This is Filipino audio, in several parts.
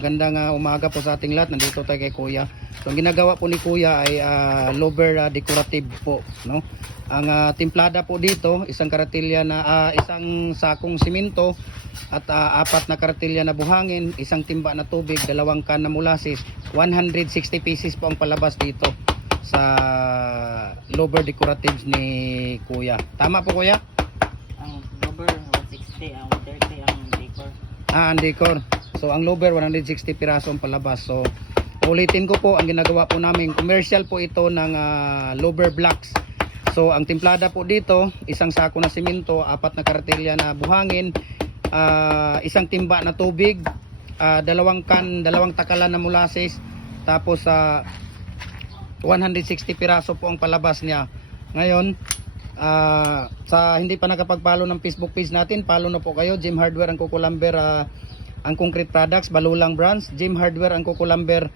Gandang ah, umaga po sa ating lahat. Nandito tayo kay Kuya. So ang ginagawa po ni Kuya ay ah, lover ah, decorative po, no? Ang ah, timplada po dito, isang karatilya na ah, isang sakong simento at ah, apat na karatilya na buhangin, isang timba na tubig, dalawang can na molasses, 160 pieces po ang palabas dito sa lover decoratives ni Kuya. Tama po Kuya? Ang rubber 160, ang 130 ang decor. Ah, ang decor. So ang lover 160 piraso ang palabas. So ulitin ko po ang ginagawa po namin. Commercial po ito ng ah, lover blocks. So ang timplada po dito, isang sako na simento, apat na kartilya na buhangin, ah, isang timba na tubig, ah, dalawang kan, dalawang takalan na molasses, tapos sa 160 piraso po ang palabas niya. Ngayon, ah, sa hindi pa nakapag-follow ng Facebook page natin, follow na po kayo. Jim Hardware ang Kukulamber, ah, ang Concrete Products, Balulang Brands. Jim Hardware ang Kukulamber,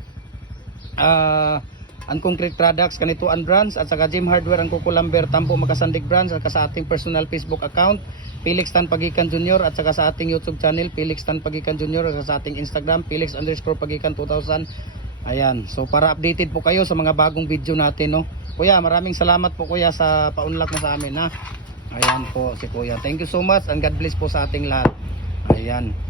ah, ang Concrete Products, Kanituan Brands. At saka Jim Hardware ang Kukulamber, Tambo Makasandig Brands. At sa ating personal Facebook account, Felix Tan Pagikan Jr. At saka sa ating YouTube channel, Felix Tan Pagikan Jr. At sa ating Instagram, Felix underscore Pagikan 2000. Ayan. So para updated po kayo sa mga bagong video natin, no? Kuya, maraming salamat po kuya sa paunlak mo sa amin, ha? Ayan po si kuya. Thank you so much and God bless po sa ating lahat. Ayan.